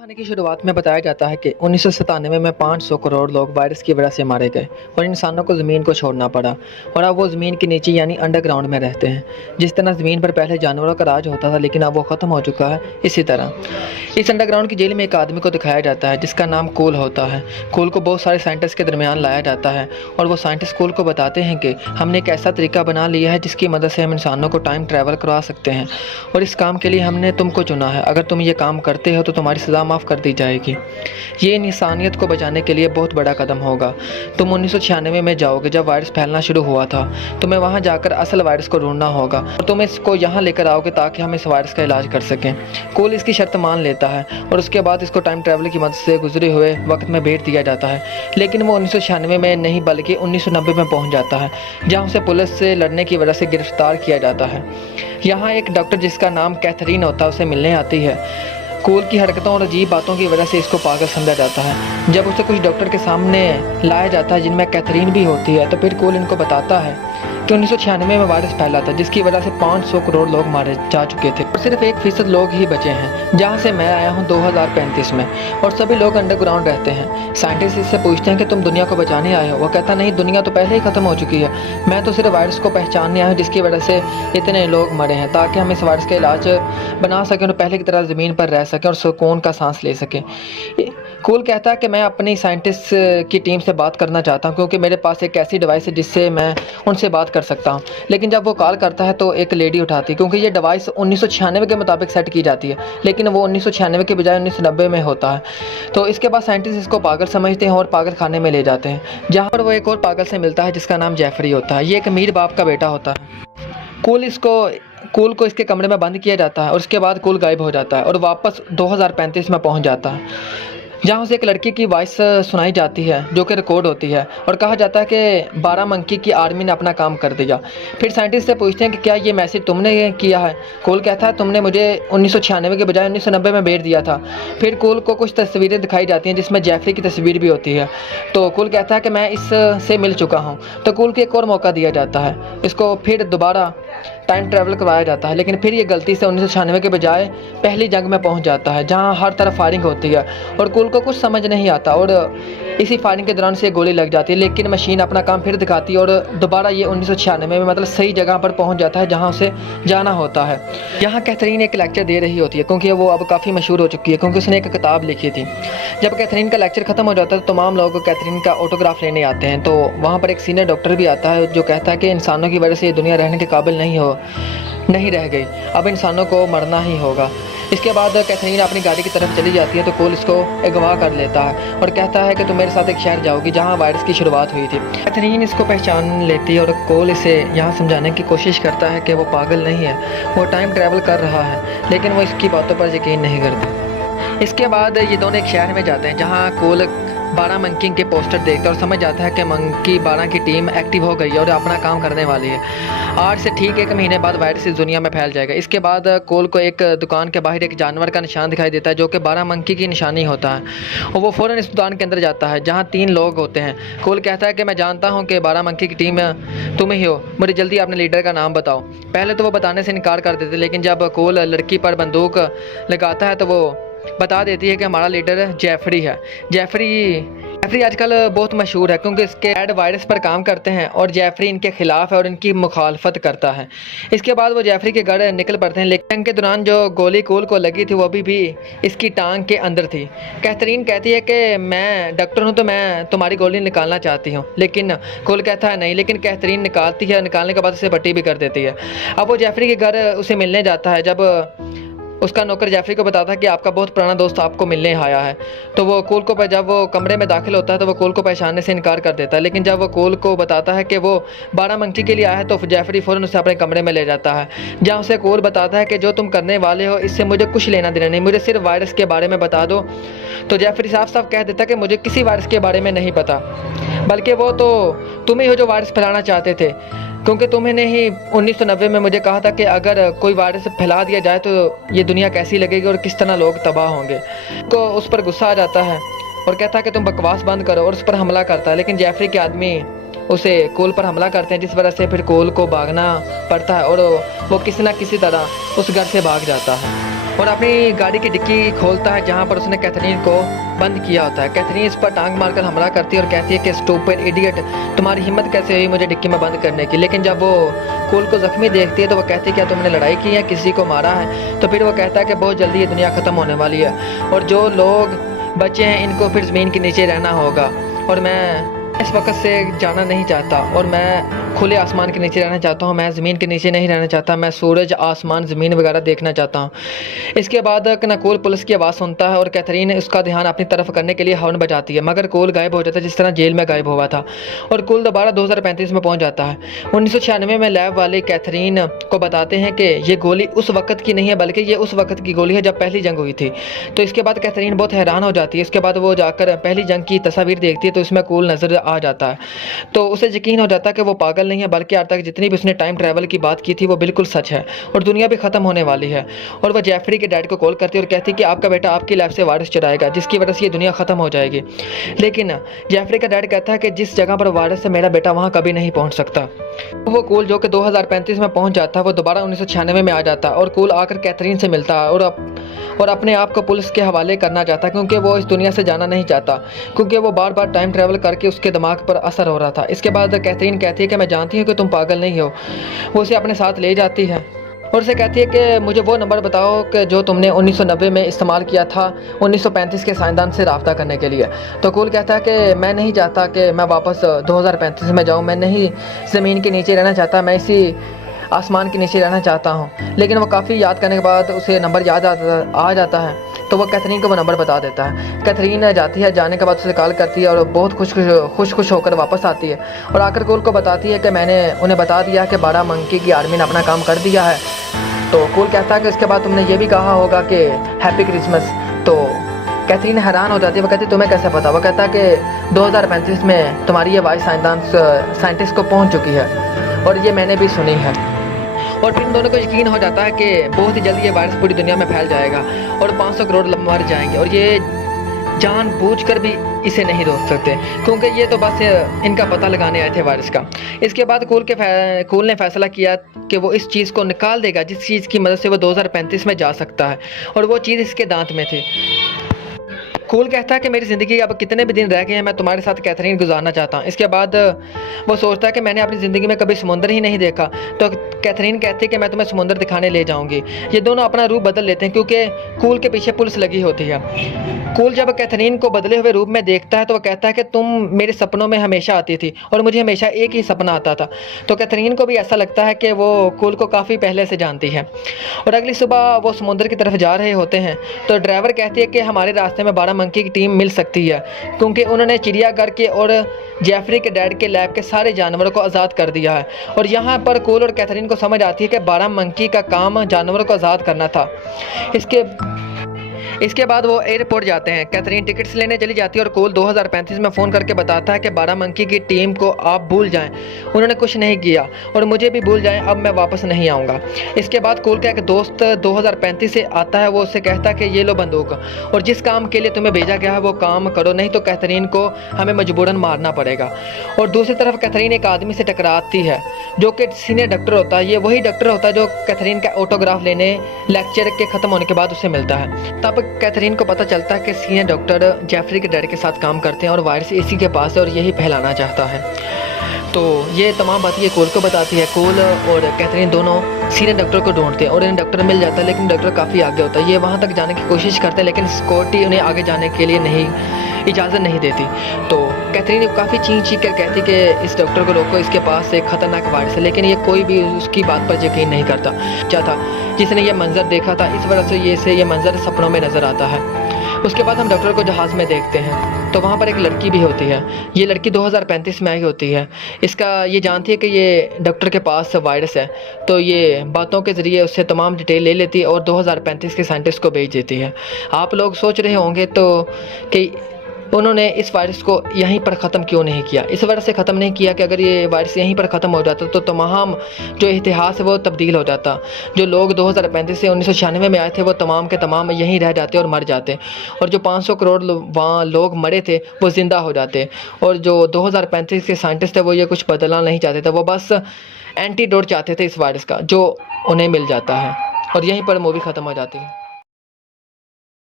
कहानी की शुरुआत में बताया जाता है कि 1997 में 500 करोड़ लोग वायरस की वजह से मारे गए और इंसानों को ज़मीन को छोड़ना पड़ा और अब वो ज़मीन के नीचे यानी अंडरग्राउंड में रहते हैं। जिस तरह ज़मीन पर पहले जानवरों का राज होता था लेकिन अब वो ख़त्म हो चुका है, इसी तरह इस अंडरग्राउंड की जेल में एक आदमी को दिखाया जाता है जिसका नाम कूल होता है। कूल को बहुत सारे साइंटिस्ट के दरमियान लाया जाता है और वो साइंटिस्ट कूल को बताते हैं कि हमने एक ऐसा तरीका बना लिया है जिसकी मदद से हम इंसानों को टाइम ट्रैवल करवा सकते हैं और इस काम के लिए हमने तुमको चुना है। अगर तुम ये काम करते हो तो तुम्हारी सज़ा माफ़ कर दी जाएगी। ये इंसानियत को बचाने के लिए बहुत बड़ा कदम होगा। तुम 1996 में जाओगे जब वायरस फैलना शुरू हुआ था। तुम्हें वहाँ जाकर असल वायरस को ढूंढना होगा और तुम इसको यहाँ लेकर आओगे ताकि हम इस वायरस का इलाज कर सकें। कूल इसकी शर्त मान लेता है और उसके बाद इसको टाइम ट्रैवल की मदद से गुजरे हुए वक्त में भेज दिया जाता है। लेकिन वो 1996 में नहीं बल्कि 1990 में पहुँच जाता है जहाँ उसे पुलिस से लड़ने की वजह से गिरफ्तार किया जाता है। यहाँ एक डॉक्टर जिसका नाम कैथरीन होता है उसे मिलने आती है। कूल की हरकतों और अजीब बातों की वजह से इसको पागल समझा जाता है। जब उसे कुछ डॉक्टर के सामने लाया जाता है जिनमें कैथरीन भी होती है तो फिर कूल इनको बताता है कि 1996 में वायरस फैला था जिसकी वजह से 500 करोड़ लोग मारे जा चुके थे और सिर्फ 1% लोग ही बचे हैं। जहाँ से मैं आया हूँ 2035 में और सभी लोग अंडरग्राउंड रहते हैं। साइंटिस्ट इससे पूछते हैं कि तुम दुनिया को बचाने आए हो। वो कहता नहीं, दुनिया तो पहले ही ख़त्म हो चुकी है। मैं तो सिर्फ वायरस को पहचानने आया हूँ जिसकी वजह से इतने लोग मरे हैं ताकि हम इस वायरस का इलाज बना सकें और पहले की तरह ज़मीन पर रह सकें और सुकून का सांस ले सकें। कूल कहता है कि मैं अपनी साइंटिस्ट की टीम से बात करना चाहता हूँ क्योंकि मेरे पास एक ऐसी डिवाइस है जिससे मैं उनसे बात कर सकता हूँ। लेकिन जब वो कॉल करता है तो एक लेडी उठाती है क्योंकि ये डिवाइस 1996 के मुताबिक सेट की जाती है लेकिन वो 1996 के बजाय 1990 में होता है। तो इसके बाद साइंटिस्ट इसको पागल समझते हैं और पागल खाने में ले जाते हैं जहाँ पर वो एक और पागल से मिलता है जिसका नाम जेफरी होता है। ये एक अमीर बाप का बेटा होता है। कूल को इसके कमरे में बंद किया जाता है और उसके बाद कूल गायब हो जाता है और वापस 2035 में पहुंच जाता है जहाँ उसे एक लड़की की वॉइस सुनाई जाती है जो कि रिकॉर्ड होती है और कहा जाता है कि 12 मंकी की आर्मी ने अपना काम कर दिया। फिर साइंटिस्ट से पूछते हैं कि क्या ये मैसेज तुमने किया है। कूल कहता है तुमने मुझे 1996 के बजाय 1990 में भेज दिया था। फिर कूल को कुछ तस्वीरें दिखाई जाती हैं जिसमें जेफरी की तस्वीर भी होती है। तो कूल कहता है कि मैं इससे मिल चुका हूँ। तो कूल को एक और मौका दिया जाता है। इसको फिर दोबारा टाइम ट्रैवल करवाया जाता है लेकिन फिर ये गलती से 1996 के बजाय पहली जंग में पहुंच जाता है जहां हर तरफ फायरिंग होती है और कूल को कुछ समझ नहीं आता और इसी फायरिंग के दौरान से गोली लग जाती है। लेकिन मशीन अपना काम फिर दिखाती है और दोबारा ये 1996 में मतलब सही जगह पर पहुंच जाता है जहां उसे जाना होता है। यहाँ कैथरीन एक लेक्चर दे रही होती है क्योंकि वो अब काफ़ी मशहूर हो चुकी है क्योंकि उसने एक किताब लिखी थी। जब कैथरीन का लेक्चर ख़त्म हो जाता है तो तमाम लोग कैथरीन का ऑटोग्राफ लेने आते हैं। तो वहाँ पर एक सीनियर डॉक्टर भी आता है जो कहता है कि इंसानों की वजह से ये दुनिया रहने के काबिल नहीं रह गई, अब इंसानों को मरना ही होगा। इसके बाद कैथरीन अपनी गाड़ी की तरफ चली जाती है तो कूल इसको अगवा कर लेता है और कहता है कि तुम मेरे साथ एक शहर जाओगी जहां वायरस की शुरुआत हुई थी। कैथरीन इसको पहचान लेती है और कूल इसे यहाँ समझाने की कोशिश करता है कि वो पागल नहीं है, वो टाइम ट्रैवल कर रहा है, लेकिन वो इसकी बातों पर यकीन नहीं करती। इसके बाद ये दोनों एक शहर में जाते हैं जहाँ कूल 12 मंकी के पोस्टर देखता है और समझ जाता है कि मंकी 12 की टीम एक्टिव हो गई है और अपना काम करने वाली है। आज से ठीक 1 महीने बाद वायरस इस दुनिया में फैल जाएगा। इसके बाद कूल को एक दुकान के बाहर एक जानवर का निशान दिखाई देता है जो कि 12 मंकी की निशानी होता है और वो फ़ौरन इस दुकान के अंदर जाता है जहाँ 3 लोग होते हैं। कूल कहता है कि मैं जानता हूँ कि 12 मंकी की टीम तुम ही हो, मुझे जल्दी अपने लीडर का नाम बताओ। पहले तो वो बताने से इनकार कर देते लेकिन जब कूल लड़की पर बंदूक लगाता है तो वो बता देती है कि हमारा लीडर जेफरी है। जेफरी आजकल बहुत मशहूर है क्योंकि इसके ऐड वायरस पर काम करते हैं और जेफरी इनके खिलाफ है और इनकी मुखालफत करता है। इसके बाद वो जेफरी के घर निकल पड़ते हैं लेकिन जंग के दौरान जो गोली कूल को लगी थी वो अभी भी इसकी टांग के अंदर थी। कैथरीन कहती है कि मैं डॉक्टर हूँ तो मैं तुम्हारी गोली निकालना चाहती हूँ, लेकिन कूल कहता है नहीं। लेकिन कैथरीन निकालती है, निकालने के बाद उसे पट्टी भी कर देती है। अब वो जेफरी के घर उसे मिलने जाता है जब उसका नौकर जेफरी को बताता है कि आपका बहुत पुराना दोस्त आपको मिलने आया है। तो वो कूल को जब वो कमरे में दाखिल होता है तो वो कूल को पहचानने से इनकार कर देता है। लेकिन जब वो कूल को बताता है कि वो 12 मंकी के लिए आया है तो जेफरी फ़ौरन उसे अपने कमरे में ले जाता है जहाँ उसे कूल बताता है कि जो तुम करने वाले हो इससे मुझे कुछ लेना देना नहीं, मुझे सिर्फ वायरस के बारे में बता दो। तो जेफरी साफ साफ कह देता है कि मुझे किसी वायरस के बारे में नहीं पता, बल्कि वो तो तुम ही हो जो वायरस फैलाना चाहते थे क्योंकि तुमने ही 1990 में मुझे कहा था कि अगर कोई वायरस फैला दिया जाए तो ये दुनिया कैसी लगेगी और किस तरह लोग तबाह होंगे। तो उस पर गुस्सा आ जाता है और कहता है कि तुम बकवास बंद करो और उस पर हमला करता है। लेकिन जेफरी के आदमी उसे कूल पर हमला करते हैं जिस वजह से फिर कूल को भागना पड़ता है और वो किसी न किसी तरह उस घर से भाग जाता है और अपनी गाड़ी की डिक्की खोलता है जहाँ पर उसने कैथरीन को बंद किया होता है। कैथरीन इस पर टांग मारकर हमला करती है और कहती है कि स्टूपिड इडियट, तुम्हारी हिम्मत कैसे हुई मुझे डिक्की में बंद करने की। लेकिन जब वो कूल को जख्मी देखती है तो वो कहती है क्या तुमने लड़ाई की है, किसी को मारा है? तो फिर वो कहता है कि बहुत जल्दी ये दुनिया ख़त्म होने वाली है और जो लोग बचे हैं इनको फिर ज़मीन के नीचे रहना होगा और मैं इस वक्त से जाना नहीं चाहता और मैं खुले आसमान के नीचे रहना चाहता हूँ। मैं ज़मीन के नीचे नहीं रहना चाहता, मैं सूरज, आसमान, ज़मीन वगैरह देखना चाहता हूँ। इसके बाद कूल पुलिस की आवाज़ सुनता है और कैथरीन उसका ध्यान अपनी तरफ करने के लिए हॉर्न बजाती है, मगर कूल गायब हो जाता है जिस तरह जेल में गायब हुआ था और कूल दोबारा 2035 में पहुँच जाता है। 1996 में लैब वाले कैथरीन को बताते हैं कि ये गोली उस वक्त की नहीं है बल्कि ये उस वक्त की गोली है जब पहली जंग हुई थी। तो इसके बाद कैथरीन बहुत हैरान हो जाती है। इसके बाद वो जाकर पहली जंग की तस्वीर देखती है तो इसमें कूल नज़र आ जाता है। तो उसे यकीन हो जाता है कि वो पागल नहीं है बल्कि आज तक जितनी भी उसने टाइम ट्रैवल की बात की थी वो बिल्कुल सच है और दुनिया भी ख़त्म होने वाली है। और वह जेफरी के डैड को कॉल करती है और कहती है कि आपका बेटा आपकी लैब से वायरस चुराएगा जिसकी वजह से ये दुनिया ख़त्म हो जाएगी। लेकिन जेफरी का डैड कहता है कि जिस जगह पर वायरस है मेरा बेटा वहाँ कभी नहीं पहुँच सकता। वो कूल जो कि 2035 में पहुँच जाता है वो दोबारा 1996 में आ जाता है और कूल आकर कैथरीन से मिलता है और अपने आप को पुलिस के हवाले करना चाहता है क्योंकि वो इस दुनिया से जाना नहीं चाहता, क्योंकि वो बार बार टाइम ट्रैवल करके उसके दिमाग पर असर हो रहा था। इसके बाद कैथरीन कहती है कि मैं जानती हूँ कि तुम पागल नहीं हो। वो उसे अपने साथ ले जाती है और उसे कहती है कि मुझे वो नंबर बताओ कि जो तुमने 1990 में इस्तेमाल किया था 1935 के साइंसदान से रब्ता करने के लिए। तो कूल कहता है कि मैं नहीं चाहता कि मैं वापस 2035 में जाऊँ, मैं नहीं ज़मीन के नीचे रहना चाहता, मैं इसी आसमान के नीचे रहना चाहता हूँ। लेकिन वो काफ़ी याद करने के बाद उसे नंबर याद आ जाता है तो वो कैथरीन को वो नंबर बता देता है। कैथरीन जाती है, जाने के बाद उसे कॉल करती है और बहुत खुश होकर वापस आती है और आकर कूल को बताती है कि मैंने उन्हें बता दिया कि 12 मंकी की आर्मी ने अपना काम कर दिया है। तो कूल कहता है कि इसके बाद तुमने ये भी कहा होगा कि हैप्पी क्रिसमस। तो कैथरीन हैरान हो जाती है, वो कहती तुम्हें कैसे पता? वो कहता है कि 2035 में तुम्हारी ये वाइस साइंटिस्ट को पहुँच चुकी है और ये मैंने भी सुनी है। और फिर इन दोनों को यकीन हो जाता है कि बहुत ही जल्दी ये वायरस पूरी दुनिया में फैल जाएगा और 500 करोड़ मर जाएंगे और ये जानबूझकर भी इसे नहीं रोक सकते क्योंकि ये तो बस इनका पता लगाने आए थे वायरस का। इसके बाद कूल ने फैसला किया कि वो इस चीज़ को निकाल देगा जिस चीज़ की मदद से वो 2035 में जा सकता है और वो चीज़ इसके दांत में थी। कूल कहता है कि मेरी ज़िंदगी अब कितने भी दिन रह गए हैं, मैं तुम्हारे साथ कैथरीन गुजारना चाहता हूँ। इसके बाद वो सोचता है कि मैंने अपनी ज़िंदगी में कभी समुंदर ही नहीं देखा। तो कैथरीन कहती है कि मैं तुम्हें समुंदर दिखाने ले जाऊँगी। ये दोनों अपना रूप बदल लेते हैं क्योंकि कूल के पीछे पुलिस लगी होती है। कूल जब कैथरीन को बदले हुए रूप में देखता है तो वह कहता है कि तुम मेरे सपनों में हमेशा आती थी और मुझे हमेशा एक ही सपना आता था। तो कैथरीन को भी ऐसा लगता है कि वो कूल को काफ़ी पहले से जानती है। और अगली सुबह वो समुंदर की तरफ जा रहे होते हैं तो ड्राइवर कहती है कि हमारे रास्ते में 12 मंकी की टीम मिल सकती है क्योंकि उन्होंने चिड़ियाघर के और जेफरी के डैड के लैब के सारे जानवरों को आज़ाद कर दिया है। और यहाँ पर कूल और कैथरीन को समझ आती है कि 12 मंकी का काम जानवरों को आज़ाद करना था। इसके बाद वो एयरपोर्ट जाते हैं। कैथरीन टिकट्स लेने चली जाती है और कूल 2035 में फ़ोन करके बताता है कि 12 मंकी की टीम को आप भूल जाएं, उन्होंने कुछ नहीं किया और मुझे भी भूल जाएं, अब मैं वापस नहीं आऊँगा। इसके बाद कूल का एक दोस्त 2035 से आता है, वो उससे कहता है कि ये लो बंदूक और जिस काम के लिए तुम्हें भेजा गया है वो काम करो, नहीं तो कैथरीन को हमें मजबूरन मारना पड़ेगा। और दूसरी तरफ कैथरीन एक आदमी से टकराती है जो कि सीनियर डॉक्टर होता है। ये वही डॉक्टर होता है जो कैथरीन का ऑटोग्राफ लेने लेक्चर के ख़त्म होने के बाद उससे मिलता है। तब कैथरीन को पता चलता है कि सीनियर डॉक्टर जेफरी के डैड के साथ काम करते हैं और वायरस इसी के पास है और यही फैलाना चाहता है। तो ये तमाम बातें ये कूल को बताती है। कूल और कैथरीन दोनों सीनियर डॉक्टर को ढूंढते हैं और इन्हें डॉक्टर मिल जाता है, लेकिन डॉक्टर काफ़ी आगे होता है। ये वहाँ तक जाने की कोशिश करते हैं लेकिन सिक्योरिटी उन्हें आगे जाने के लिए इजाज़त नहीं देती। तो कैथरीन काफ़ी चीख कर कहती कि इस डॉक्टर को रोको, इसके पास एक ख़तरनाक वायरस है, लेकिन ये कोई भी उसकी बात पर यकीन नहीं करता। क्या था जिसने ये मंज़र देखा था, इस वजह से ये मंज़र सपनों में नज़र आता है। उसके बाद हम डॉक्टर को जहाज़ में देखते हैं तो वहाँ पर एक लड़की भी होती है। ये लड़की 2035 में आई होती है। ये जानती है कि ये डॉक्टर के पास वायरस है, तो ये बातों के ज़रिए उससे तमाम डिटेल ले लेती है और 2035 के साइंटिस्ट को भेज देती है। आप लोग सोच रहे होंगे तो कि उन्होंने इस वायरस को यहीं पर ख़त्म क्यों नहीं किया। इस वजह से ख़त्म नहीं किया कि अगर ये वायरस यहीं पर ख़त्म हो जाता तो तमाम जो इतिहास है वो तब्दील हो जाता। जो लोग 2035 से 1996 में आए थे वो तमाम के तमाम यहीं रह जाते और मर जाते, और जो 500 करोड़ वहाँ लोग मरे थे वो ज़िंदा हो जाते। और जो 2035 के साइंटिस्ट थे वो ये कुछ बदलना नहीं चाहते थे, वो बस एंटीडोट चाहते थे इस वायरस का, जो उन्हें मिल जाता है। और यहीं पर मूवी ख़त्म हो जाती है।